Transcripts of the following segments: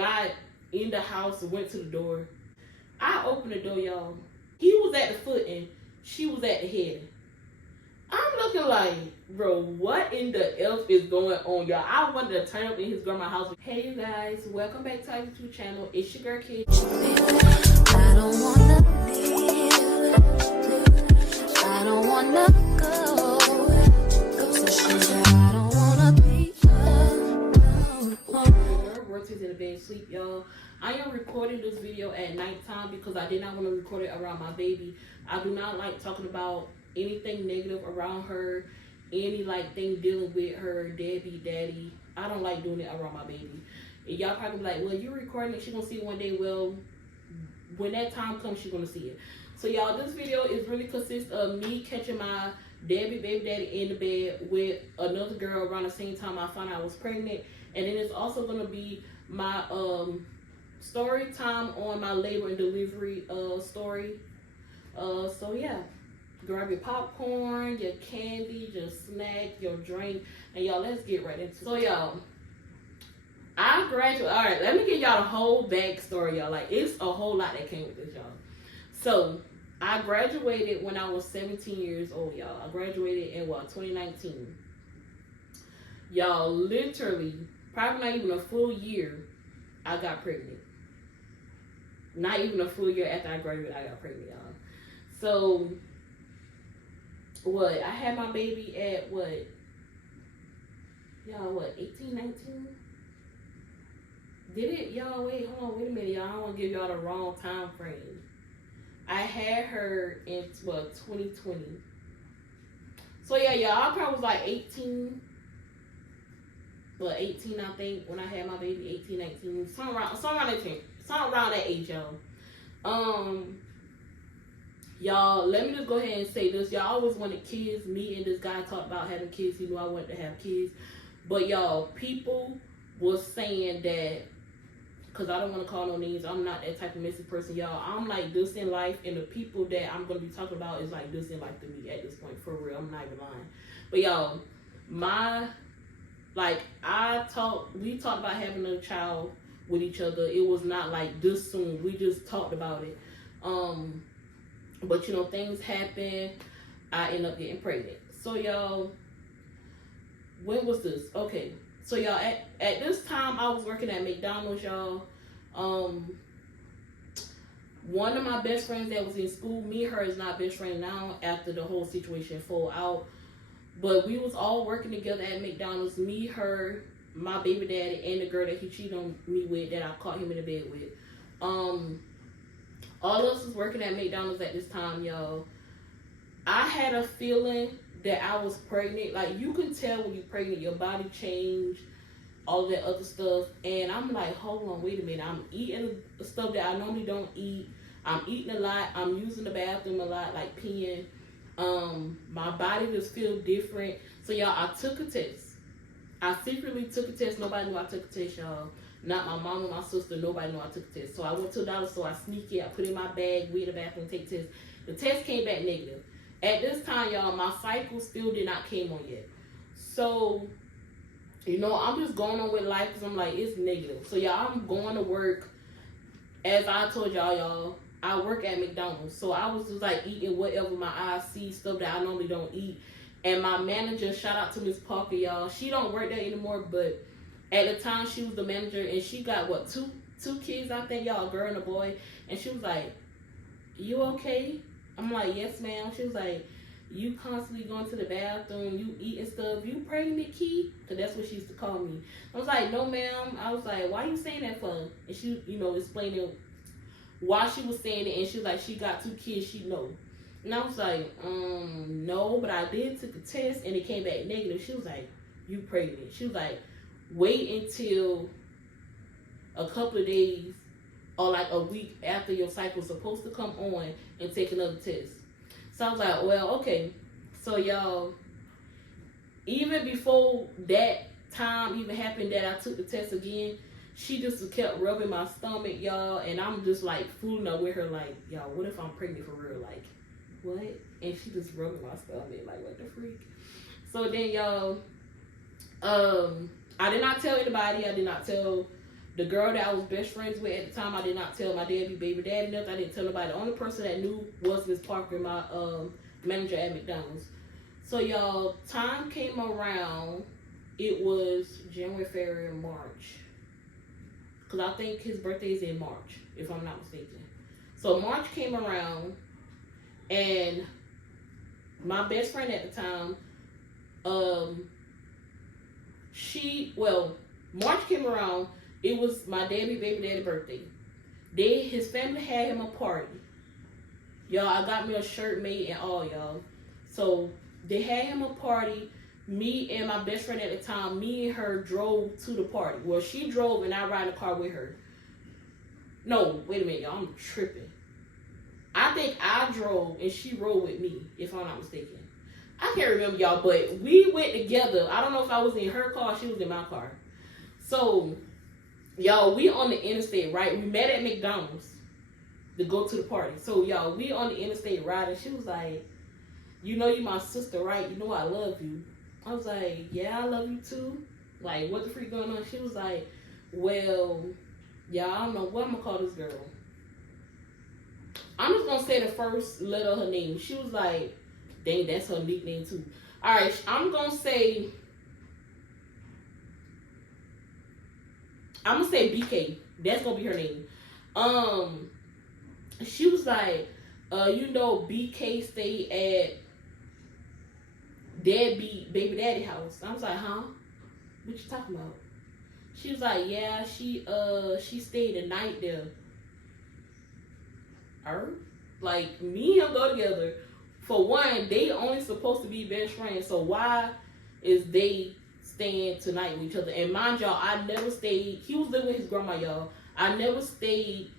got in the house and went to the door. I opened the door, y'all. He was at the foot and she was at the head. I'm looking like, bro, what in the F is going on, y'all? I wanted to turn up in his grandma's house. Hey, you guys, welcome back to our YouTube channel. It's your girl, Kid. I don't wanna live. I don't wanna go. I don't wanna be alone. Rota's in the bed, sleep, y'all. I am recording this video at nighttime because I did not want to record it around my baby. I do not like talking about anything negative around her, any like thing dealing with her deadbeat daddy. I don't like doing it around my baby. And y'all probably be like, well, you're recording it, she's gonna see it one day. Well, when that time comes, she's gonna see it. So y'all, this video is really consists of me catching my deadbeat baby daddy in the bed with another girl around the same time I found out I was pregnant. And then it's also gonna be my story time on my labor and delivery story. So yeah, grab your popcorn, your candy, your snack, your drink, and y'all, let's get right into it. So y'all, I graduated. All right, let me give y'all the whole backstory, y'all. Like, it's a whole lot that came with this, y'all. So I graduated when I was 17 years old, y'all. I graduated in 2019. Y'all, literally, probably not even a full year, I got pregnant. Not even a full year after I graduated, I got pregnant, y'all. So, I had my baby at, y'all, 18, 19? Did it? Y'all, wait a minute, y'all. I don't want to give y'all the wrong time frame. I had her in, 2020. So, yeah, y'all, I probably was like 18. 18, I think, when I had my baby, 18, 19, something around that age, y'all. Y'all, let me just go ahead and say this. Y'all always wanted kids. Me and this guy talked about having kids. He knew I wanted to have kids. But y'all, people was saying that, because I don't want to call no names, I'm not that type of messy person, y'all. I'm like this in life, and the people that I'm going to be talking about is like this in life to me at this point, for real. I'm not even lying. But y'all, we talked about having a child with each other. It was not like this soon. We just talked about it. But you know, things happen. I end up getting pregnant. So y'all, when was this? Okay. So y'all, at this time I was working at McDonald's, y'all. One of my best friends that was in school, me and her is not best friend now after the whole situation fell out. But we was all working together at McDonald's. Me, her, my baby daddy, and the girl that he cheated on me with, that I caught him in the bed with. All of us was working at McDonald's at this time, y'all. I had a feeling that I was pregnant. Like, you can tell when you're pregnant, your body changed, all that other stuff. And I'm like, hold on, wait a minute. I'm eating stuff that I normally don't eat. I'm eating a lot. I'm using the bathroom a lot, like peeing. My body just feels different. So y'all, I took a test. I secretly took a test. Nobody knew I took a test, y'all. Not my mom or my sister. Nobody knew I took a test. So I went to the doctor, so I sneak it. I put it in my bag, went to the bathroom, take a test. The test came back negative. At this time, y'all, my cycle still did not came on yet. So, you know, I'm just going on with life because I'm like, it's negative. So y'all, I'm going to work. As I told y'all, I work at McDonald's. So I was just like eating whatever my eyes see, stuff that I normally don't eat. And my manager, shout out to Miss Parker, y'all. She don't work there anymore, but at the time she was the manager, and she got two kids, I think, y'all, a girl and a boy. And she was like, you okay? I'm like, yes, ma'am. She was like, you constantly going to the bathroom, you eating stuff, you pregnant, Key? Because that's what she used to call me. I was like, no, ma'am. I was like, why you saying that for? And she, you know, explaining why she was saying it. And she was like, she got 2 kids, she know. And I was like, no, but I did take a test and it came back negative. She was like, you pregnant. She was like, wait until a couple of days or like a week after your cycle's supposed to come on and take another test. So I was like, well, okay. So y'all, even before that time even happened that I took the test again, she just kept rubbing my stomach, y'all, and I'm just like fooling up with her, like, y'all, what if I'm pregnant for real? Like, what? And she just rubbing my stomach, like, what the freak? So then, y'all, I did not tell anybody. I did not tell The girl that I was best friends with at the time, I did not tell my daddy, baby daddy, nothing. I didn't tell nobody. The only person that knew was Miss Parker, my manager at McDonald's. So y'all, time came around. It was January, February, and March. Because I think his birthday is in March, if I'm not mistaken. So March came around, and my best friend at the time, March came around, it was my baby daddy birthday. His family had him a party. Y'all, I got me a shirt made and all, y'all. So they had him a party. Me and my best friend at the time, me and her drove to the party. Well, she drove and I ride in the car with her. No, wait a minute, y'all, I'm tripping. I think I drove and she rode with me, if I'm not mistaken. I can't remember, y'all, but we went together. I don't know if I was in her car or she was in my car. So, y'all, we on the interstate, right? We met at McDonald's to go to the party. So, y'all, we on the interstate riding. She was like, you know you my sister, right? You know I love you. I was like, yeah, I love you too. Like, what the freak going on? She was like, well, y'all, I don't know what I'm going to call this girl. I'm just going to say the first letter of her name. She was like, dang, that's her nickname too. Alright, I'm going to say BK. That's going to be her name. She was like, you know, BK stayed at deadbeat baby daddy house. I was like, huh? What you talking about? She was like, yeah, she stayed the night there. Like, me and him go together. For one, they only supposed to be best friends. So why is they staying tonight with each other? And mind y'all, I never stayed. He was living with his grandma, y'all. I never stayed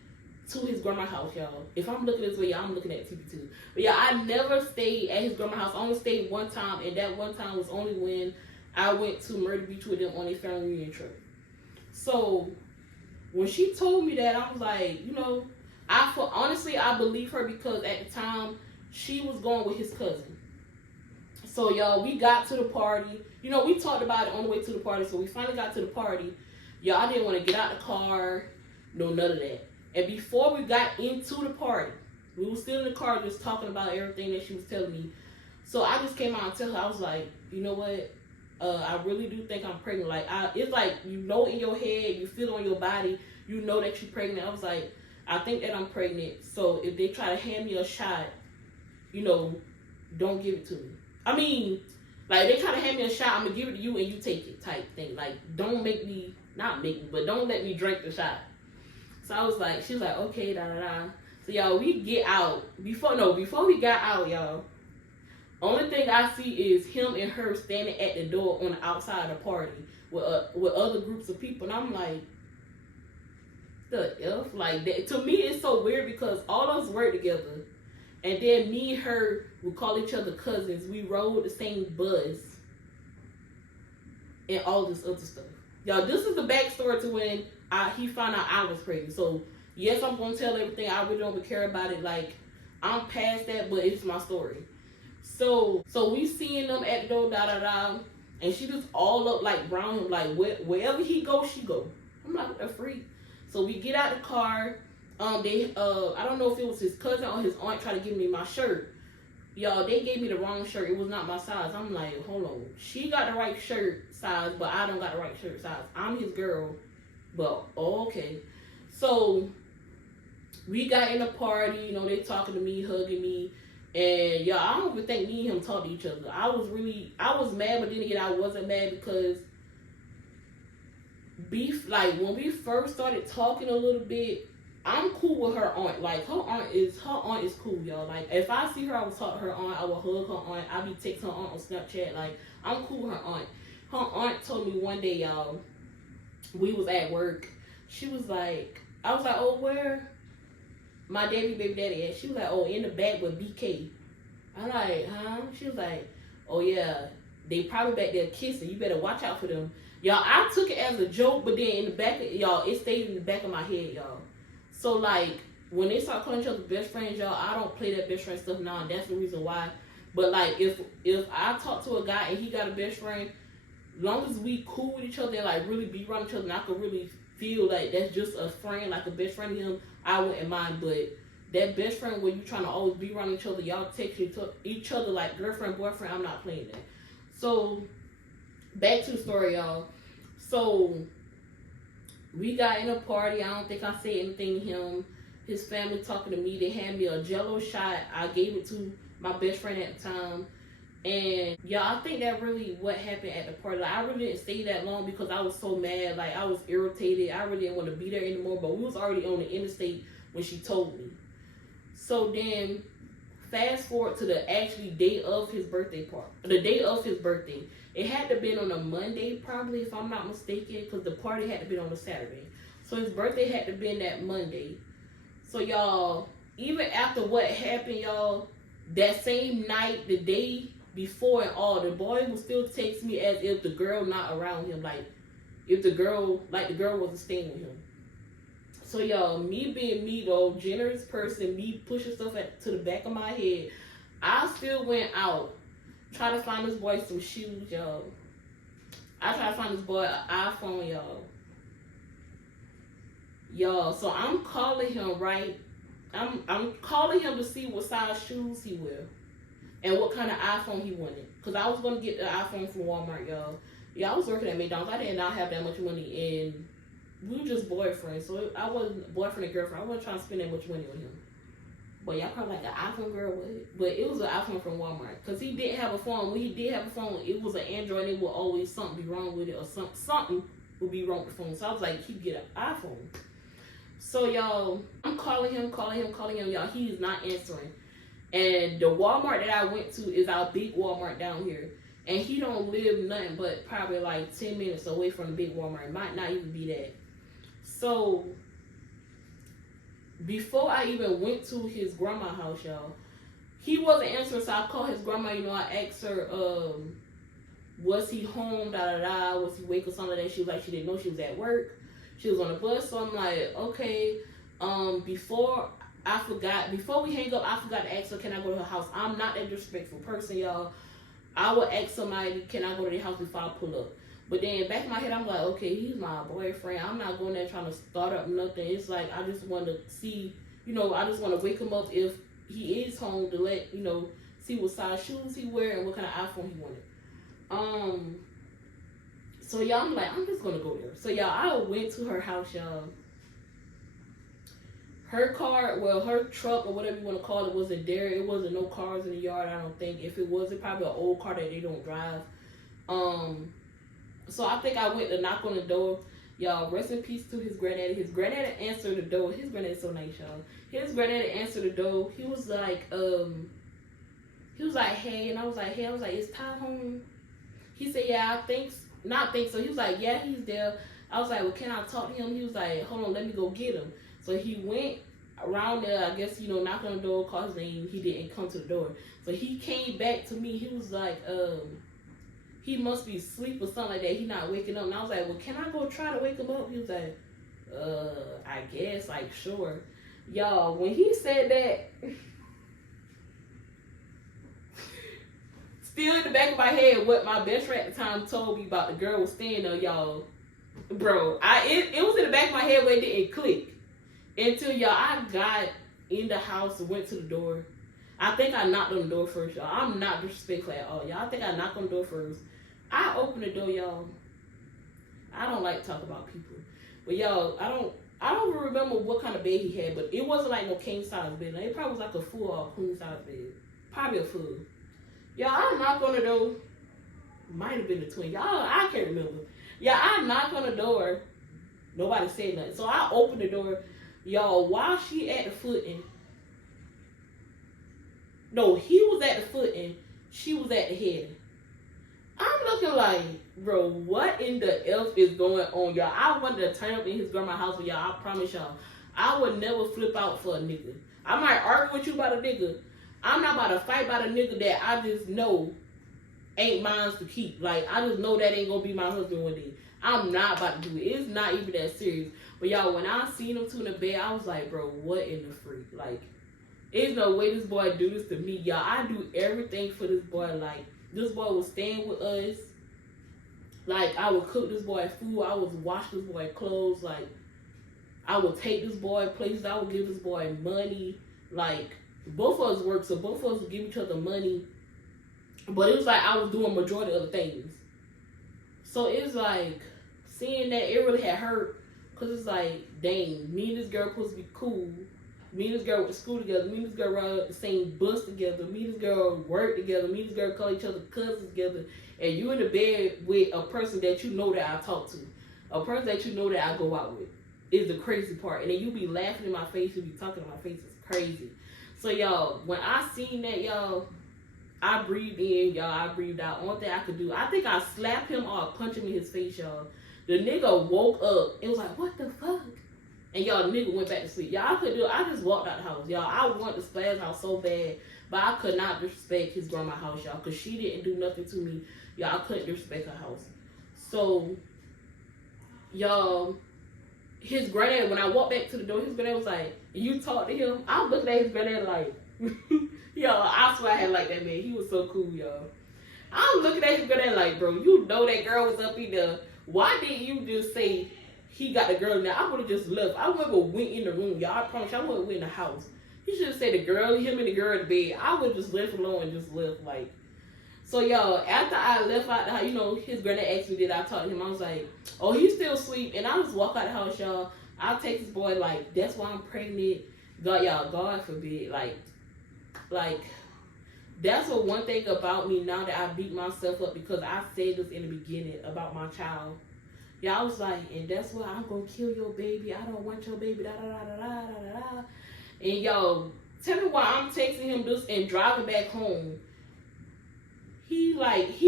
to his grandma's house, y'all. If I'm looking this way, y'all, I'm looking at TV too. But yeah, I never stayed at his grandma's house. I only stayed one time, and that one time was only when I went to Murder Beach with them on a family reunion trip. So when she told me that, I was like, you know, honestly, I believe her because at the time she was going with his cousin. So y'all, we got to the party. You know, we talked about it on the way to the party. So we finally got to the party. Y'all, I didn't want to get out the car. No, none of that. And before we got into the party, we were still in the car just talking about everything that she was telling me. So I just came out and tell her, I was like, you know what? I really do think I'm pregnant. Like, it's like, you know, in your head, you feel it on your body, you know that you're pregnant. I was like, I think that I'm pregnant. So if they try to hand me a shot, you know, don't give it to me. I mean, like, they try to hand me a shot, I'm going to give it to you and you take it type thing. Like, don't make me, not make me, but don't let me drink the shot. So I was like, she was like, okay, da-da-da. So, y'all, we get out. Before we got out, y'all, only thing I see is him and her standing at the door on the outside of the party with other groups of people. And I'm like, the F? Like, that, to me, it's so weird because all of us work together. And then me and her, we call each other cousins. We rode the same bus. And all this other stuff. Y'all, this is the backstory to when he found out I was pregnant. So, yes, I'm going to tell everything. I really don't care about it. Like, I'm past that, but it's my story. So we seeing them at the door, da-da-da. And she just all up like brown, like wherever he go, she go. I'm like, what the freak? So we get out the car. I don't know if it was his cousin or his aunt trying to give me my shirt. Y'all, they gave me the wrong shirt. It was not my size. I'm like, hold on. She got the right shirt size, but I don't got the right shirt size. I'm his girl, but okay. So we got in the party. You know, they talking to me, hugging me. And y'all, I don't even think me and him talked to each other. I was mad, but then again, I wasn't mad because when we first started talking a little bit, I'm cool with her aunt. Like, her aunt is cool, y'all. Like, if I see her, I will talk to her aunt. I will hug her aunt. I be texting her aunt on Snapchat. Like, I'm cool with her aunt. Her aunt told me one day, y'all, we was at work. She was like, I was like, oh, where my baby daddy at? She was like, oh, in the back with BK. I'm like, huh? She was like, oh, yeah, they probably back there kissing. You better watch out for them. Y'all, I took it as a joke, but then in the back, y'all, it stayed in the back of my head, y'all. So, like, when they start calling each other best friends, y'all, I don't play that best friend stuff now, and that's the reason why. But, like, if I talk to a guy and he got a best friend, long as we cool with each other and, like, really be around each other and I could really feel like that's just a friend, like a best friend of him, I wouldn't mind. But that best friend where you trying to always be around each other, y'all text each other like girlfriend, boyfriend, I'm not playing that. So, back to the story, y'all. So, we got in a party. I don't think I said anything to him. His family talking to me. They had me a Jello shot. I gave it to my best friend at the time. And yeah, I think that really what happened at the party. Like, I really didn't stay that long because I was so mad. Like, I was irritated. I really didn't want to be there anymore. But we was already on the interstate when she told me. So then, fast forward to the actually day of his birthday party. The day of his birthday. It had to been on a Monday, probably, if I'm not mistaken, because the party had to be on a Saturday. So his birthday had to been that Monday. So y'all, even after what happened, y'all, that same night, the day before and all, the boy would still text me as if the girl not around him, like if the girl wasn't staying with him. So y'all, me being me though, generous person, me pushing stuff to the back of my head, I still went out, try to find this boy some shoes, y'all. I tried to find this boy an iPhone, y'all. Y'all, so I'm calling him, right? I'm calling him to see what size shoes he wear and what kind of iPhone he wanted. Because I was going to get the iPhone from Walmart, y'all. Yeah, I was working at McDonald's. I did not have that much money, and we were just boyfriends. So I wasn't boyfriend and girlfriend. I wasn't trying to spend that much money on him. But y'all probably like the iPhone girl with it. But it was an iPhone from Walmart. Because he didn't have a phone. When he did have a phone, it was an Android, and it would always something be wrong with it, or something would be wrong with the phone. So I was like, he get an iPhone. So y'all, I'm calling him, y'all. He is not answering. And the Walmart that I went to is our big Walmart down here. And he don't live nothing but probably like 10 minutes away from the big Walmart. It might not even be that. So, before I even went to his grandma's house, y'all, he wasn't answering. So I called his grandma, I asked her, was he home, was he awake or something like that. She was like, she didn't know she was at work. She was on the bus, so I'm like, okay, before we hang up, I forgot to ask her, can I go to her house? I'm not that disrespectful person, y'all. I would ask somebody, can I go to their house before I pull up? But then back in my head, I'm like, okay, he's my boyfriend. I'm not going there trying to start up nothing. It's like, I just want to see, I just want to wake him up if he is home to let, see what size shoes he wear and what kind of iPhone he wanted. So y'all, I'm like, I'm just gonna go there. So y'all, I went to her house, y'all. Her car, her truck or whatever you want to call it, wasn't there. It wasn't no cars in the yard, I don't think. If it was, it probably an old car that they don't drive. So I think I went to knock on the door. Y'all, rest in peace to his granddaddy. His granddaddy answered the door. His granddaddy's so nice, y'all. His granddaddy answered the door. He was like, hey, and I was like, is Ty home? He said, yeah, not think so. He was like, yeah, he's there. I was like, well, can I talk to him? He was like, hold on, let me go get him. So he went around there, I guess, knocked on the door, called his name. He didn't come to the door. So he came back to me. He was like, he must be asleep or something like that. He not waking up. And I was like, well, can I go try to wake him up? He was like, I guess, like, sure. Y'all, when he said that, still in the back of my head, what my best friend at the time told me about the girl was staying there, y'all. Bro, it was in the back of my head where it didn't click. Until, y'all, I got in the house and went to the door. I think I knocked on the door first, y'all. I'm not disrespectful at all, y'all. I think I knocked on the door first. I opened the door, y'all. I don't like to talk about people. But, y'all, I don't even remember what kind of bed he had, but it wasn't like no king size bed. It probably was like a full or queen size bed. Probably a full. Y'all, I knocked on the door. Might have been the twin. Y'all, I can't remember. Yeah, I knocked on the door. Nobody said nothing. So I opened the door. Y'all, while she at the footing. No, he was at the footing. She was at the head. I'm looking like, bro, what in the F is going on, y'all? I wanted to turn up in his grandma's house with y'all. I promise y'all. I would never flip out for a nigga. I might argue with you about a nigga. I'm not about to fight about a nigga that I just know ain't mine to keep. Like, I just know that ain't gonna be my husband one day. I'm not about to do it. It's not even that serious. But y'all, when I seen him two in the bed, I was like, bro, what in the freak? Like, there's no way this boy do this to me, y'all. I do everything for this boy. Like, this boy was staying with us. Like, I would cook this boy food. I would wash this boy clothes. Like, I would take this boy places. I would give this boy money. Like, both of us worked, so both of us would give each other money. But it was like I was doing majority of the things. So it was like, seeing that, it really had hurt. Because it's like, dang, me and this girl supposed to be cool. Me and this girl went to school together. Me and this girl ride the same bus together. Me and this girl work together. Me and this girl call each other cousins together. And you in the bed with a person that you know that I talk to. A person that you know that I go out with. Is the crazy part. And then you be laughing in my face. You be talking in my face. It's crazy. So, y'all, when I seen that, y'all, I breathed in, y'all. I breathed out. Only thing I could do, I think I slapped him or punched him in his face, y'all. The nigga woke up. It was like, what the fuck? And y'all, the nigga went back to sleep. Y'all, I could do it. I just walked out the house. Y'all, I wanted to splash house so bad. But I could not disrespect his grandma's house, y'all. Because she didn't do nothing to me. Y'all, I couldn't disrespect her house. So, y'all, his granddad, when I walked back to the door, his granddad was like, you talk to him? I was looking at his granddad like, y'all, I swear I had like that man. He was so cool, y'all. I'm looking at his granddad like, bro, you know that girl was up in there. Why didn't you just say he got the girl in there? I would have just left. I wouldn't have went in the room, y'all. I promise you, I wouldn't went in the house. He should have said the girl, him and the girl in the bed. I would have just left alone and just left, like. So, y'all, after I left out the house, you know, his granddad asked me, did I talk to him? I was like, oh, he's still asleep. And I just walk out the house, y'all. I'll take this boy, like, that's why I'm pregnant. God, y'all, God forbid. Like, that's what one thing about me now that I beat myself up because I said this in the beginning about my child. Y'all was like, and that's why I'm going to kill your baby. I don't want your baby, da da da da da da da. And, y'all, tell me why I'm texting him this and driving back home. He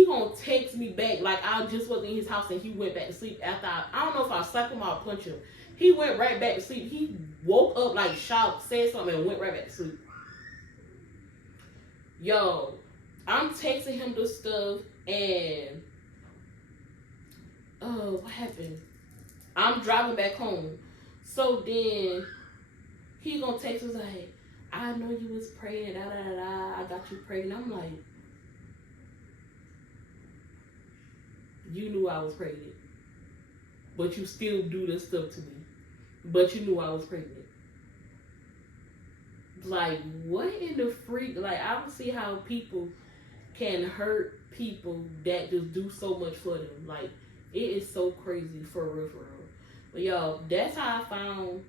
gonna text me back like I just was in his house and he went back to sleep after I don't know if I slapped him or punch him. He went right back to sleep. He woke up like shocked, said something and went right back to sleep. Yo, I'm texting him this stuff and what happened? I'm driving back home. So then he gonna text us like, I know you was praying, da da da da, I got you pregnant. I'm like, you knew I was pregnant, but you still do this stuff to me. But you knew I was pregnant. Like, what in the freak? Like, I don't see how people can hurt people that just do so much for them. Like, it is so crazy, for real, for real. But, y'all, that's how I found,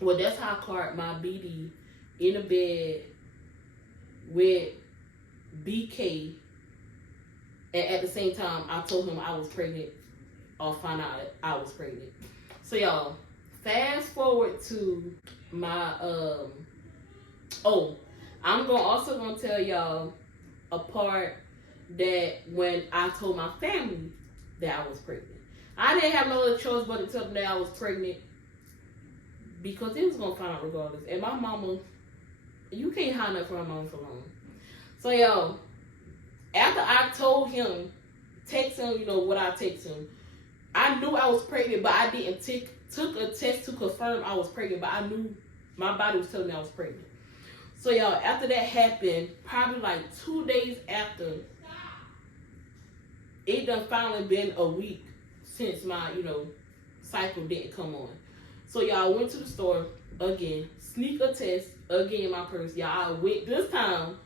well, that's how I caught my BD in a bed with BK. And at the same time, I told him I was pregnant or found out I was pregnant. So, y'all, fast forward to my, I'm also going to tell y'all a part that when I told my family that I was pregnant. I didn't have no other choice but to tell them that I was pregnant because they was going to find out regardless. And my mama, you can't hide nothing from my mama for long. So, y'all, after I told him, text him, you know, what I text him, I knew I was pregnant, but I didn't took a test to confirm I was pregnant, but I knew my body was telling me I was pregnant. So, y'all, after that happened, probably like 2 days after, it done finally been a week since my, you know, cycle didn't come on. So, y'all, I went to the store again, sneak a test again in my purse. Y'all, I went this time.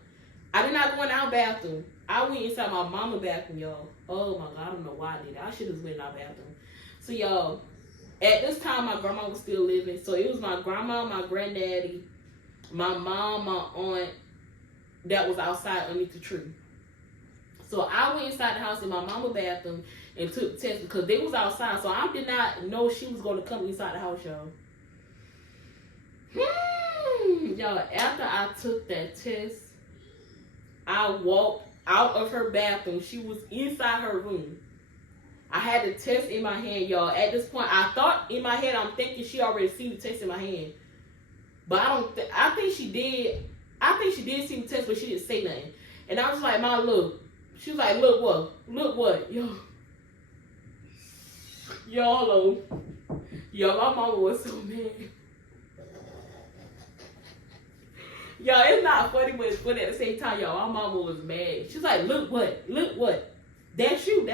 I did not go in our bathroom. I went inside my mama's bathroom, y'all. Oh my God, I don't know why I did it. I should have went in our bathroom. So, y'all, at this time, my grandma was still living. So, it was my grandma, my granddaddy, my mom, my aunt that was outside underneath the tree. So, I went inside the house in my mama's bathroom and took the test because they was outside. So, I did not know she was going to come inside the house, y'all. Y'all, after I took that test, I walked out of her bathroom. She was inside her room. I had the test in my hand, y'all. At this point, I thought in my head, I'm thinking she already seen the test in my hand. But I think she did. I think she did see the test, but she didn't say nothing. And I was like, Mom, look. She was like, look what? Look what? Yo, hello. Yo, my mama was so mad. Y'all, it's not funny, but it's funny at the same time, y'all. My mama was mad. She was like, look what? Look what? That's you.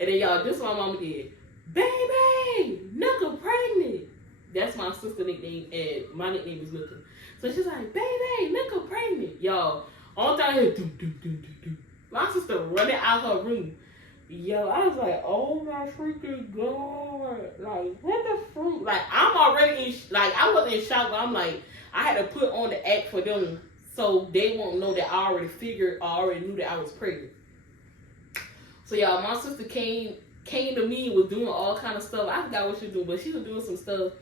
And then y'all, this is what my mama did. Baby, Nooka pregnant. That's my sister nickname, and my nickname is Nooka. So she's like, baby, Nooka pregnant. Y'all, all time I hear do do do do do. My sister running out her room. Yo, I was like, oh my freaking god. Like, what the fruit? Like, I'm already in, like, I wasn't in shock, but I'm like, I had to put on the act for them so they won't know that I already knew that I was pregnant. So, y'all, my sister came to me, was doing all kind of stuff. I forgot what she was doing, but she was doing some stuff.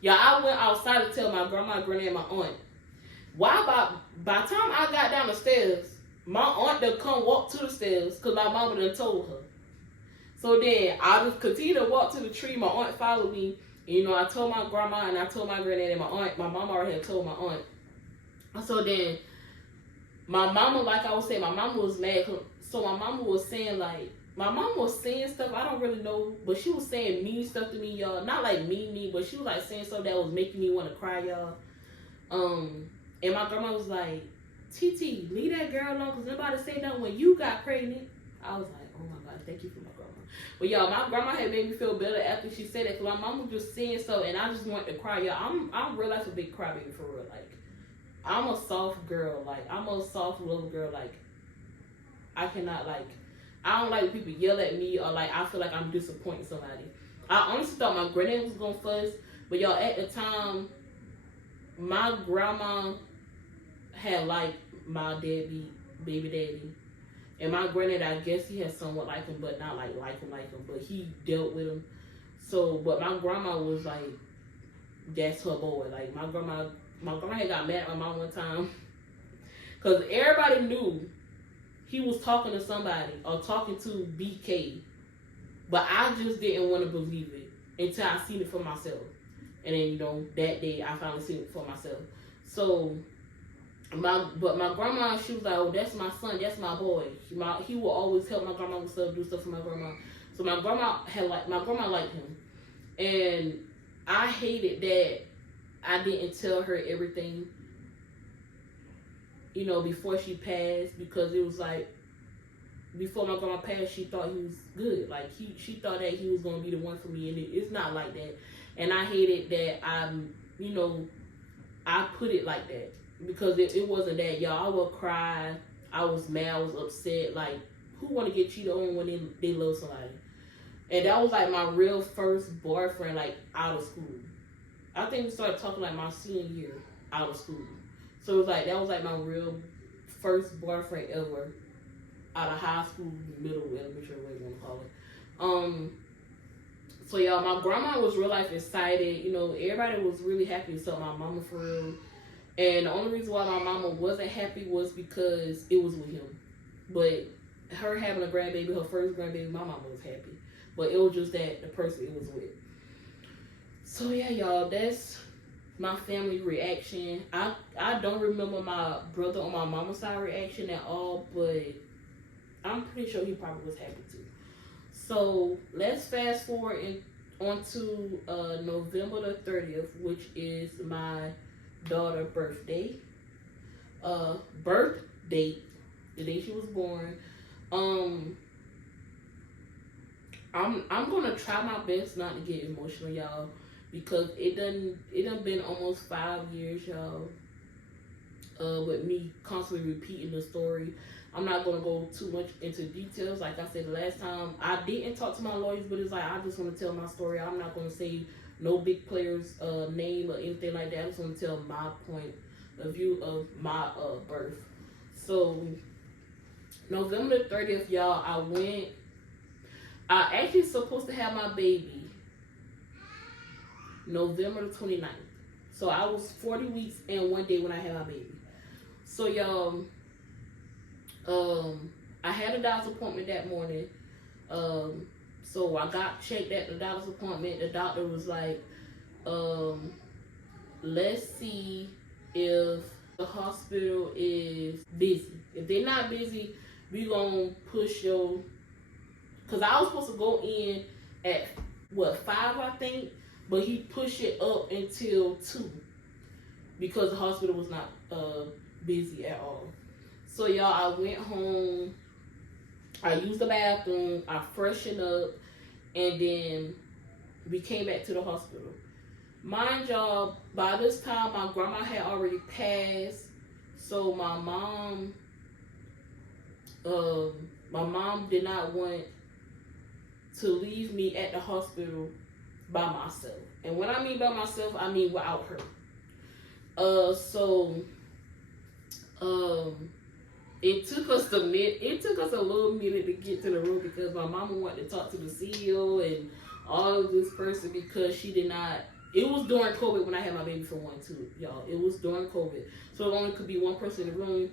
Y'all, I went outside to tell my grandma, granny, and my aunt. Why, by the time I got down the stairs, my aunt done come walk to the stairs because my mama done told her. So then I just continued to walk to the tree. My aunt followed me. And, you know, I told my grandma and I told my granddad and my aunt. My mama already had told my aunt. So then my mama, like I was saying, my mama was mad. So my mama was saying, like, my mama was saying stuff I don't really know, but she was saying mean stuff to me, y'all. Not like mean, but she was like saying stuff that was making me want to cry, y'all. And my grandma was like, TT, leave that girl alone, because nobody say nothing when you got pregnant. I was like, oh my God, thank you for my grandma. But y'all, my grandma had made me feel better after she said that, because my mom was just saying so, and I just wanted to cry, y'all. I'm real life a big crybaby for real. Like, I'm a soft girl. Like, I'm a soft little girl. Like, I cannot, like, I don't like when people yell at me or, like, I feel like I'm disappointing somebody. I honestly thought my granddad was going to fuss, but y'all, at the time, my grandma had, like, my deadbeat baby daddy. And my granddad, I guess he had somewhat like him, but not like him, but he dealt with him. So, but my grandma was like, that's her boy. Like, my grandma had got mad at my mom one time because everybody knew he was talking to somebody or talking to BK, but I just didn't want to believe it until I seen it for myself. And then, you know, that day I finally seen it for myself. So, my grandma, she was like, oh, that's my son, that's my boy. He will always help my grandma with stuff, do stuff for my grandma. So my grandma liked him. And I hated that I didn't tell her everything, you know, before she passed, because it was like, before my grandma passed, she thought he was good. Like, she thought that he was going to be the one for me, and it's not like that. And I hated that I put it like that, because it wasn't that, y'all. I would cry, I was mad, I was upset. Like, who want to get cheated on when they love somebody? And that was like my real first boyfriend, like, out of school. I think we started talking like my senior year out of school. So it was like, that was like my real first boyfriend ever out of high school, middle, elementary, whatever you want to call it. So y'all, my grandma was real life excited. You know, everybody was really happy to tell my mama for real. And the only reason why my mama wasn't happy was because it was with him. But her having a grandbaby, her first grandbaby, my mama was happy. But it was just that the person it was with. So yeah, y'all, that's my family reaction. I don't remember my brother on my mama's side reaction at all, but I'm pretty sure he probably was happy too. So let's fast forward onto November the 30th, which is my daughter's birthday. Birth date, the day she was born. I'm gonna try my best not to get emotional, y'all, because it done been almost 5 years, y'all, with me constantly repeating the story. I'm not gonna go too much into details. Like I said the last time, I didn't talk to my lawyers, but it's like, I just want to tell my story. I'm not gonna say no big player's name or anything like that. I just want to tell my point of view of my birth. So November the 30th, y'all, I actually supposed to have my baby November the 29th. So I was 40 weeks and 1 day when I had my baby. So y'all, I had a doctor's appointment that morning. So I got checked at the doctor's appointment. The doctor was like, let's see if the hospital is busy. If they're not busy, we gonna push your, because I was supposed to go in at 5, I think, but he pushed it up until 2 because the hospital was not busy at all. So y'all, I went home. I used the bathroom, I freshened up, and then we came back to the hospital. Mind y'all, by this time my grandma had already passed, so my mom did not want to leave me at the hospital by myself. And when I mean by myself, I mean without her. So it took us a little minute to get to the room because my mama wanted to talk to the CEO and all of this person because she did not. It was during COVID when I had my baby for one too, y'all. It was during COVID, so it only could be one person in the room,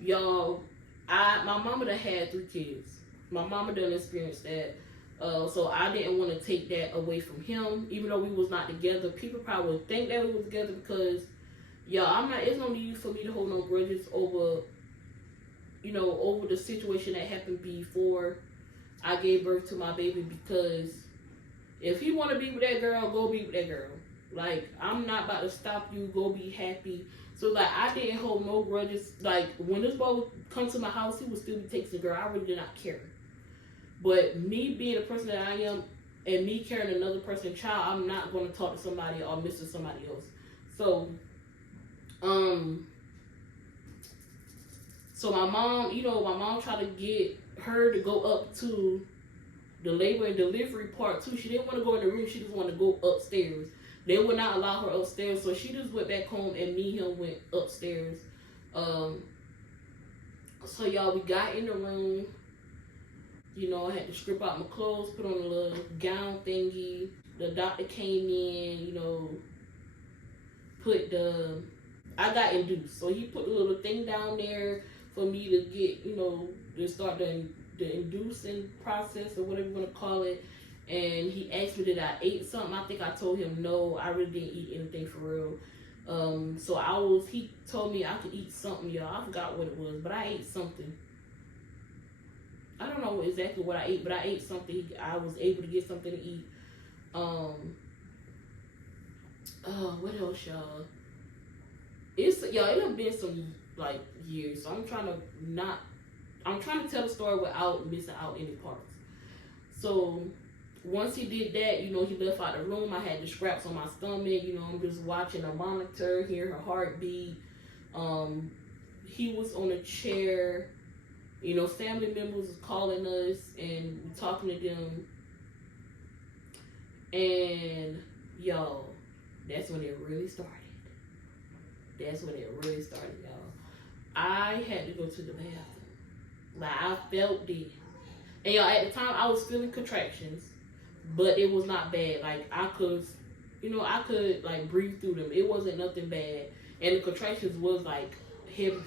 y'all. My mama done had 3 kids. My mama done experienced that. So I didn't want to take that away from him, even though we was not together. People probably would think that we was together because, y'all, I'm not. It's no need for me to hold no grudges over, over the situation that happened before I gave birth to my baby. Because if he want to be with that girl, go be with that girl. Like, I'm not about to stop you. Go be happy. So, like, I didn't hold no grudges. Like, when this boy would come to my house, he would still be texting the girl. I really did not care. But me being the person that I am and me carrying another person's child, I'm not going to talk to somebody or miss somebody else. So my mom tried to get her to go up to the labor and delivery part too. She didn't want to go in the room. She just wanted to go upstairs. They would not allow her upstairs, so she just went back home and me and him went upstairs. So y'all, we got in the room. I had to strip out my clothes, put on a little gown thingy. The doctor came in, I got induced. So he put a little thing down there for me to get, to start the inducing process or whatever you want to call it. And he asked me, did I ate something? I think I told him no, I really didn't eat anything for real. So he told me I could eat something, y'all. I forgot what it was, but I ate something. I don't know exactly what I ate, but I ate something. I was able to get something to eat. What else, y'all? It have been some years. So I'm trying to tell the story without missing out any parts. So once he did that, he left out the room. I had the scraps on my stomach. I'm just watching a monitor, hear her heartbeat. He was on a chair. Family members was calling us and talking to them. And, y'all, that's when it really started. Y'all. I had to go to the bathroom. Like, I felt it. And, y'all, at the time, I was feeling contractions. But it was not bad. Like, I could, breathe through them. It wasn't nothing bad. And the contractions was, heavy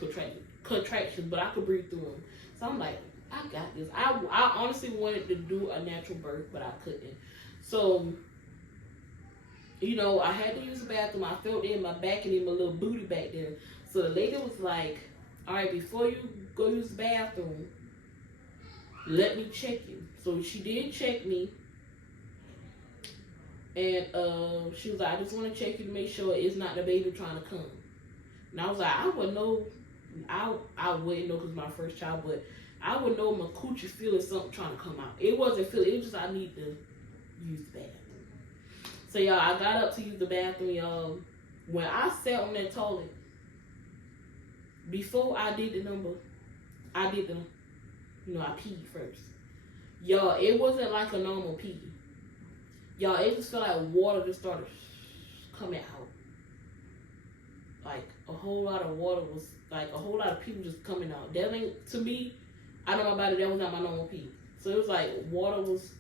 contractions. But I could breathe through them. So I'm like, I got this. I honestly wanted to do a natural birth, but I couldn't. So, I had to use the bathroom. I felt it in my back and in my little booty back there. So the lady was like, all right, before you go use the bathroom, let me check you. So she did check me. And she was like, I just want to check you to make sure it's not the baby trying to come. And I was like, I wouldn't know. I wouldn't know because my first child, but I would know my coochie feeling something trying to come out. It wasn't feeling, it was just I need to use the bathroom. So y'all, I got up to use the bathroom, y'all. When I sat on that toilet, before I did the number, I did I peed first. Y'all, it wasn't like a normal pee. Y'all, it just felt like water just started coming out. Like a whole lot of water was, like a whole lot of pee was just coming out. That ain't, to me, I don't know about it, that was not my normal pee. So it was like water was,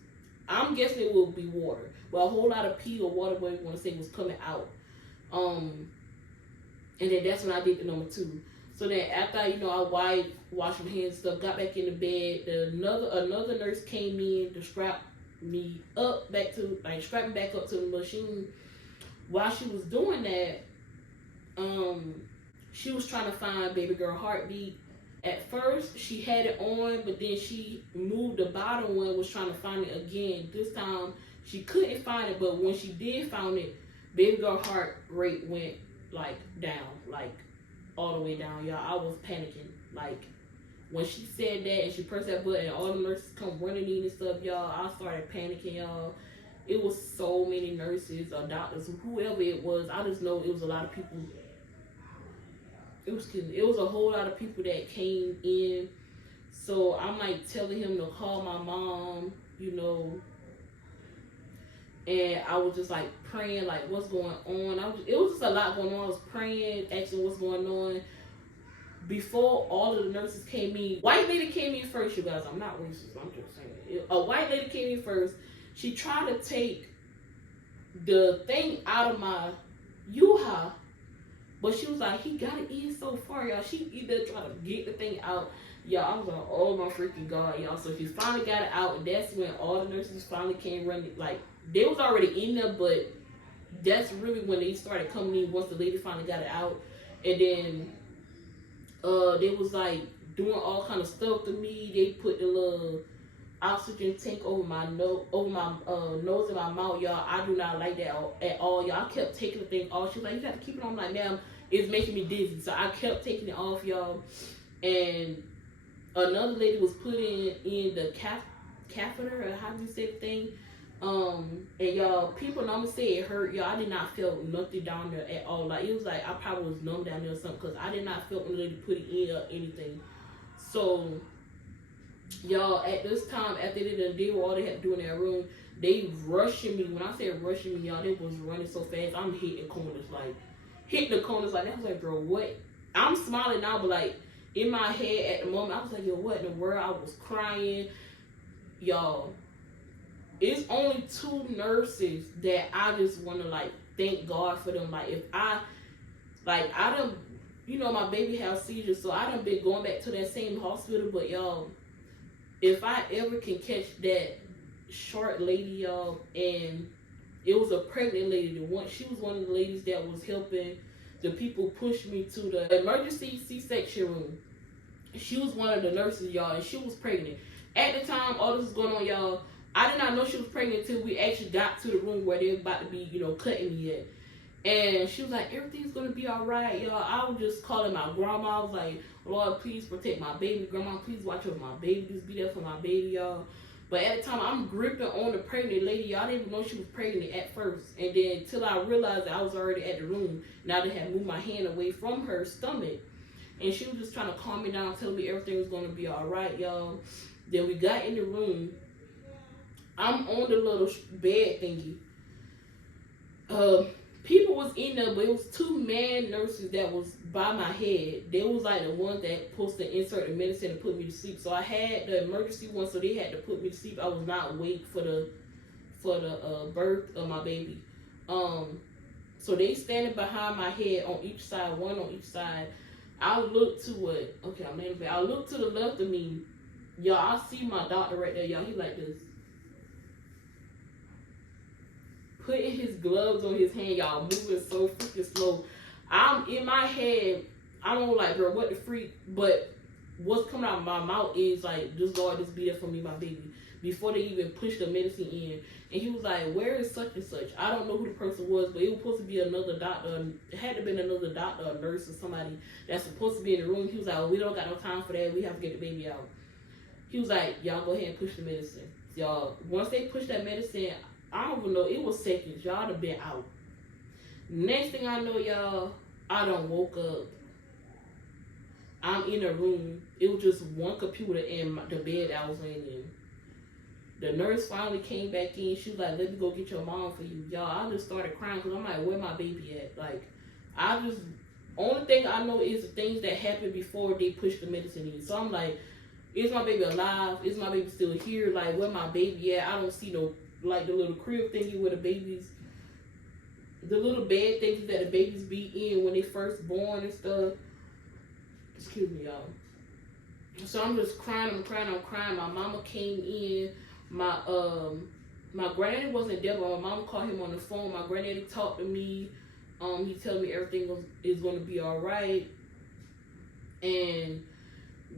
I'm guessing it will be water. But a whole lot of pee or water, whatever you want to say, was coming out. And then that's when I did the number 2. So then after I washed my hands and stuff, got back in the bed, another nurse came in to strap me up back to, strap me back up to the machine. While she was doing that, she was trying to find baby girl heartbeat. At first, she had it on, but then she moved the bottom one, was trying to find it again. This time, she couldn't find it, but when she did find it, baby girl heart rate went, down, all the way down, y'all. I was panicking, when she said that and she pressed that button and all the nurses come running in and stuff, y'all, I started panicking, y'all. It was so many nurses or doctors, whoever it was. I just know it was a lot of people. It was a whole lot of people that came in. So I'm like telling him to call my mom, you know. And I was just like praying, like what's going on. It was just a lot going on. I was praying, asking what's going on. Before all of the nurses came in, white lady came in first, you guys. I'm not racist. I'm just saying. A white lady came in first. She tried to take the thing out of my U-Haul, but she was like, he got it in so far, y'all. She either tried to get the thing out, y'all. I was like, oh my freaking god, y'all. So she finally got it out, and that's when all the nurses finally came running. Like, they was already in there, but that's really when they started coming in once the lady finally got it out. And then they was like doing all kind of stuff to me. They put the little oxygen tank over my nose and my mouth, y'all. I do not like that at all, y'all. I kept taking the thing off. She was like, you got to keep it on. I'm like, ma'am, it's making me dizzy. So I kept taking it off, y'all. And another lady was putting in the catheter, or how do you say the thing? And y'all, people normally say it hurt, y'all. I did not feel nothing down there at all. Like, it was like I probably was numb down there or something, because I did not feel when the lady put it in or anything. So y'all, at this time, after they did all they had to do in that room, they rushing me. When I say rushing me, y'all, they was running so fast. I'm hitting the corners like that. I was like, girl, what? I'm smiling now, but like in my head at the moment, I was like, yo, what in the world? I was crying, y'all. It's only 2 nurses that I just want to like thank God for them. Like, if I done, you know, my baby had seizures, so I done been going back to that same hospital. But y'all, if I ever can catch that short lady, y'all, and it was a pregnant lady, she was one of the ladies that was helping the people push me to the emergency C-section room. She was one of the nurses, y'all, and she was pregnant. At the time all this was going on, y'all, I did not know she was pregnant until we actually got to the room where they were about to be, you know, cutting me at. And she was like, everything's going to be all right, y'all. I was just calling my grandma. I was like, Lord, please protect my baby. Grandma, please watch over my baby. Just be there for my baby, y'all. But at the time, I'm gripping on the pregnant lady. Y'all didn't even know she was pregnant at first. And then until I realized that I was already at the room, now they had moved my hand away from her stomach. And she was just trying to calm me down, telling me everything was going to be all right, y'all. Then we got in the room. I'm on the little bed thingy. People was in there, but it was 2 man nurses that was by my head. They was like the ones that supposed to insert the medicine and put me to sleep. So I had the emergency one, so they had to put me to sleep. I was not awake for the birth of my baby. So they standing behind my head on each side, one on each side. I look to it. Okay, I'm laying back. I look to the left of me. Y'all, I see my doctor right there. Y'all, he like this. Putting his gloves on his hand, y'all, moving so freaking slow. I'm in my head, I'm like, girl, what the freak? But what's coming out of my mouth is like, just Lord, just be there for me, my baby. Before they even push the medicine in. And he was like, where is such and such? I don't know who the person was, but it was supposed to be another doctor. It had to have been another doctor, a nurse, or somebody that's supposed to be in the room. He was like, oh, we don't got no time for that. We have to get the baby out. He was like, y'all go ahead and push the medicine. Y'all, once they push that medicine, I don't even know, it was seconds. Y'all done been out. Next thing I know, y'all, I done woke up. I'm in a room. It was just one computer in the bed I was laying in. The nurse finally came back in. She was like, let me go get your mom for you. Y'all, I just started crying because I'm like, where my baby at? Like, only thing I know is the things that happened before they pushed the medicine in. So I'm like, is my baby alive? Is my baby still here? Like, where my baby at? I don't see no, like, the little crib thingy where the babies, the little bed thingies that the babies be in when they first born and stuff. Excuse me, y'all. So I'm just crying, I'm crying. My mama came in. My granddaddy wasn't there, but my mama called him on the phone. My granddaddy talked to me. He told me everything is going to be all right. And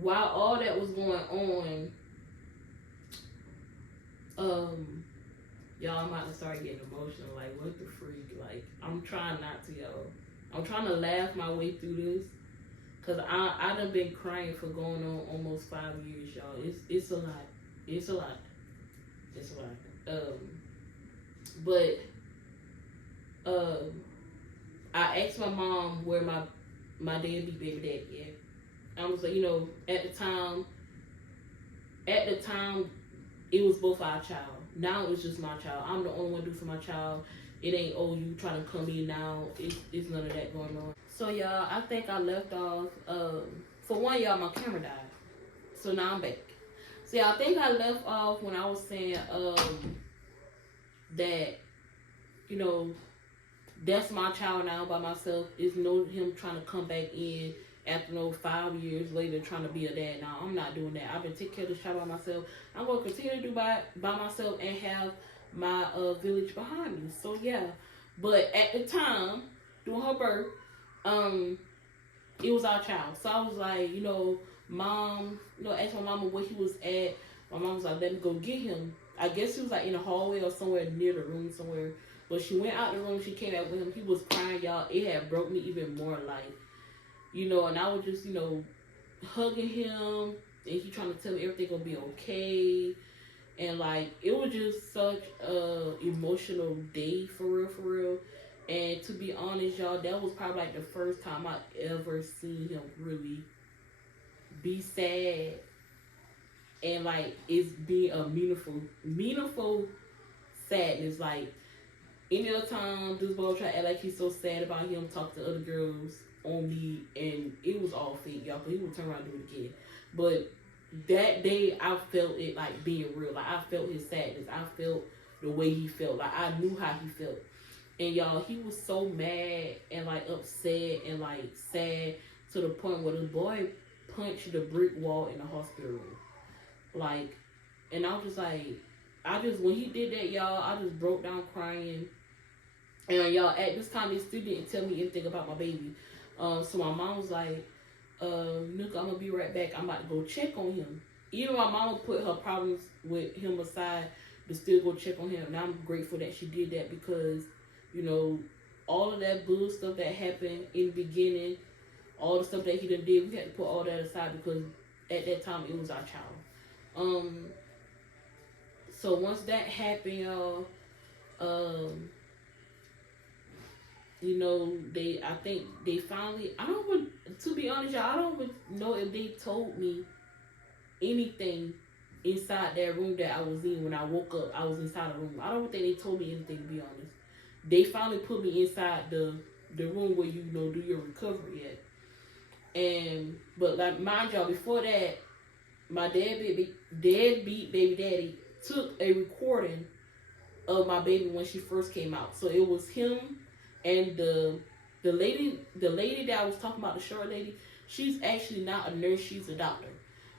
while all that was going on, y'all, I'm about to start getting emotional. Like, what the freak? Like, I'm trying not to, y'all. I'm trying to laugh my way through this. Cause I done been crying for going on almost 5 years, y'all. It's a lot. It's a lot. It's a lot. But um, I asked my mom where my deadbeat baby daddy at. I was like, at the time, it was both our child. Now it's just my child. I'm the only one do for my child. It ain't, oh, you trying to come in now. It's none of that going on. So y'all, I think I left off. For one, y'all, my camera died. So now I'm back. So yeah, I think I left off when I was saying that that's my child now by myself. It's no him trying to come back in after 5 years later trying to be a dad. Now I'm not doing that. I've been taking care of this child by myself. I'm gonna continue to do by myself and have my village behind me. So yeah. But at the time, during her birth, it was our child. So I was like, mom, asked my mama where he was at. My mom was like, let me go get him. I guess he was like in the hallway or somewhere near the room somewhere. But she went out the room, she came back with him. He was crying, y'all. It had broke me even more, like, and I was just, hugging him, and he trying to tell me everything gonna be okay. And like, it was just such a emotional day for real. And to be honest, y'all, that was probably like the first time I ever seen him really be sad. And like, it's being a meaningful sadness. Like, any other time, this boy try to act like he's so sad about him, talk to other girls on me, and it was all fake, y'all, but he would turn around and do it again. But that day, I felt it, like, being real. Like, I felt his sadness. I felt the way he felt. Like, I knew how he felt. And, y'all, he was so mad and, like, upset and, like, sad to the point where the boy punched the brick wall in the hospital room. Like, and I was just like, when he did that, y'all, I just broke down crying. And y'all, at this time, they still didn't tell me anything about my baby. So my mom was like, Nuka, I'm gonna be right back. I'm about to go check on him. Even my mama put her problems with him aside to still go check on him. And I'm grateful that she did that because, all of that bull stuff that happened in the beginning, all the stuff that he done did, we had to put all that aside because at that time, it was our child. So once that happened, y'all, I think they finally, to be honest, y'all, I don't know if they told me anything inside that room that I was in when I woke up. I was inside the room. I don't think they told me anything, to be honest. They finally put me inside the room where you do your recovery at. But like, mind y'all, before that, my deadbeat baby daddy took a recording of my baby when she first came out. So it was him and the lady that I was talking about, the short lady. She's actually not a nurse, she's a doctor.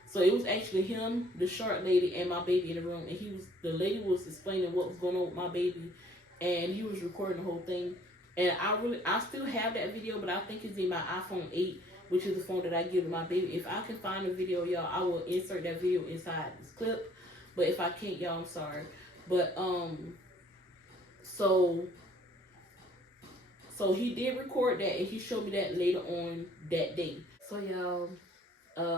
So it was actually him, the short lady, and my baby in the room. And the lady was explaining what was going on with my baby, and he was recording the whole thing. And I still have that video, but I think it's in my iPhone 8, which is the phone that I give to my baby. If I can find the video, y'all, I will insert that video inside this clip. But if I can't, y'all, I'm sorry. But so he did record that, and he showed me that later on that day. So y'all,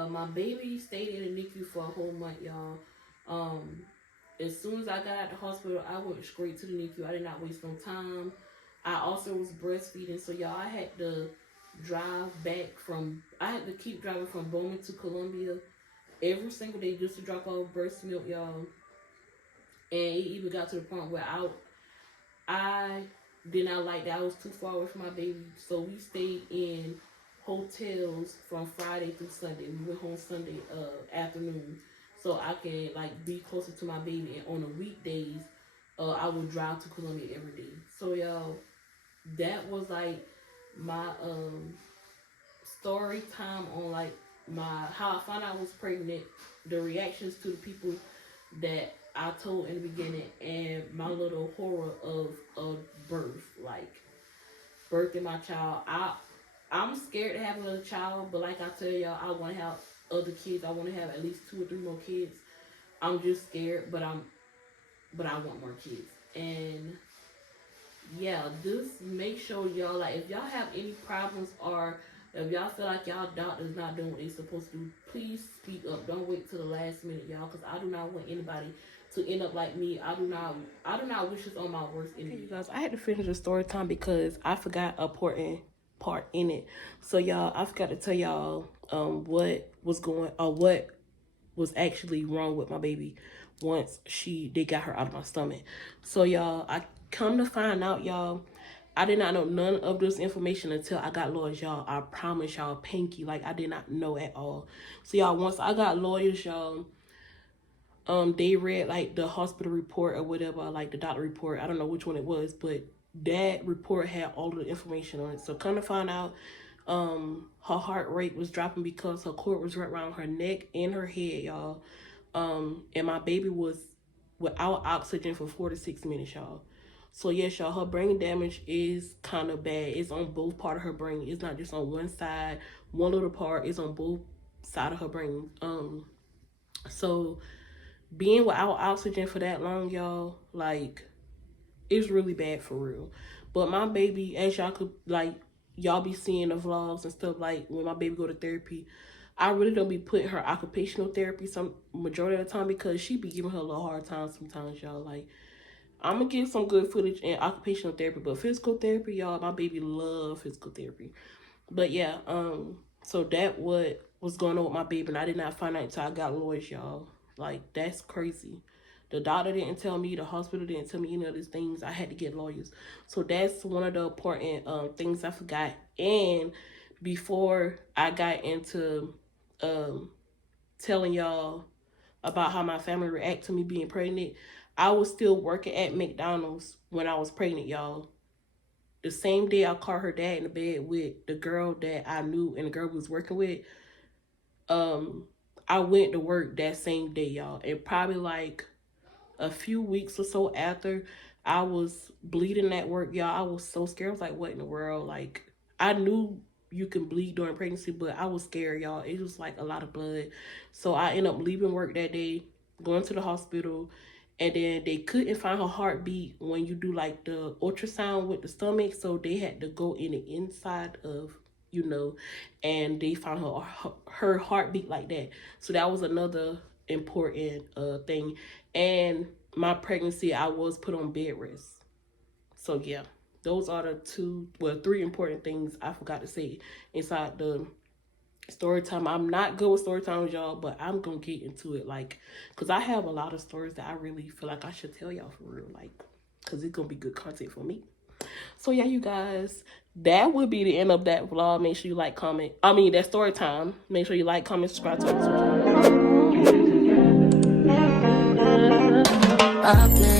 my baby stayed in the NICU for a whole month, y'all. As soon as I got out the hospital, I went straight to the NICU. I did not waste no time. I also was breastfeeding, so y'all, I had to keep driving from Bowman to Columbia every single day just to drop off breast milk, y'all. And it even got to the point where I did not like that I was too far away from my baby, so we stayed in hotels from Friday through Sunday. We went home Sunday afternoon, so I can be closer to my baby. And on the weekdays, I would drive to Columbia every day. So y'all, that was my story time on how I found out I was pregnant, the reactions to the people that I told in the beginning, and my little horror of birth, birthing my child. I'm scared to have another child, but like I tell y'all, I want to have other kids. I want to have at least 2 or 3 more kids. I'm just scared, but I want more kids. And yeah, just make sure y'all, if y'all have any problems or If y'all feel like y'all doctors not doing what they supposed to do, please speak up. Don't wait till the last minute, y'all, because I do not want anybody to end up like me. I do not wish this on my worst enemy. Okay, you guys, I had to finish the story time because I forgot an important part in it. So y'all, I forgot to tell y'all what was actually wrong with my baby once they got her out of my stomach. So y'all, I come to find out, y'all, I did not know none of this information until I got lawyers, y'all. I promise y'all, pinky, like I did not know at all. So y'all, once I got lawyers, y'all, they read like the hospital report or whatever, like the doctor report. I don't know which one it was, but that report had all of the information on it. So come to find out, her heart rate was dropping because her cord was right around her neck and her head, y'all. And my baby was without oxygen for 4 to 6 minutes, y'all. So yes, y'all, her brain damage is kind of bad. It's on both part of her brain. It's not just on one side, one little part. It's on both side of her brain. So being without oxygen for that long, y'all, like, it's really bad for real. But my baby, as y'all could, like, y'all be seeing the vlogs and stuff, like, when my baby go to therapy, I really don't be putting her occupational therapy some majority of the time because she be giving her a little hard time sometimes, y'all. Like, I'm gonna get some good footage in occupational therapy, but physical therapy, y'all, my baby love physical therapy. But yeah, so that what was going on with my baby, and I did not find out until I got lawyers, y'all. Like, that's crazy. The doctor didn't tell me, the hospital didn't tell me any of these things. I had to get lawyers. So that's one of the important things I forgot. And before I got into telling y'all about how my family react to me being pregnant, I was still working at McDonald's when I was pregnant, y'all. The same day I caught her dad in the bed with the girl that I knew and the girl we was working with, I went to work that same day, y'all. And probably like a few weeks or so after, I was bleeding at work, y'all. I was so scared. I was like, what in the world? Like, I knew you can bleed during pregnancy, but I was scared, y'all. It was like a lot of blood. So I ended up leaving work that day, going to the hospital, and then they couldn't find her heartbeat when you do like the ultrasound with the stomach. So they had to go in the inside of, and they found her heartbeat like that. So that was another important thing. And my pregnancy, I was put on bed rest. So yeah, those are the 3 important things I forgot to say inside the story time. I'm not good with story time, y'all, but I'm gonna get into it, like, because I have a lot of stories that I really feel like I should tell y'all for real, like, because it's gonna be good content for me. So yeah, you guys, that would be the end of that vlog. Make sure you like, comment. That story time. Make sure you like, comment, subscribe to my channel.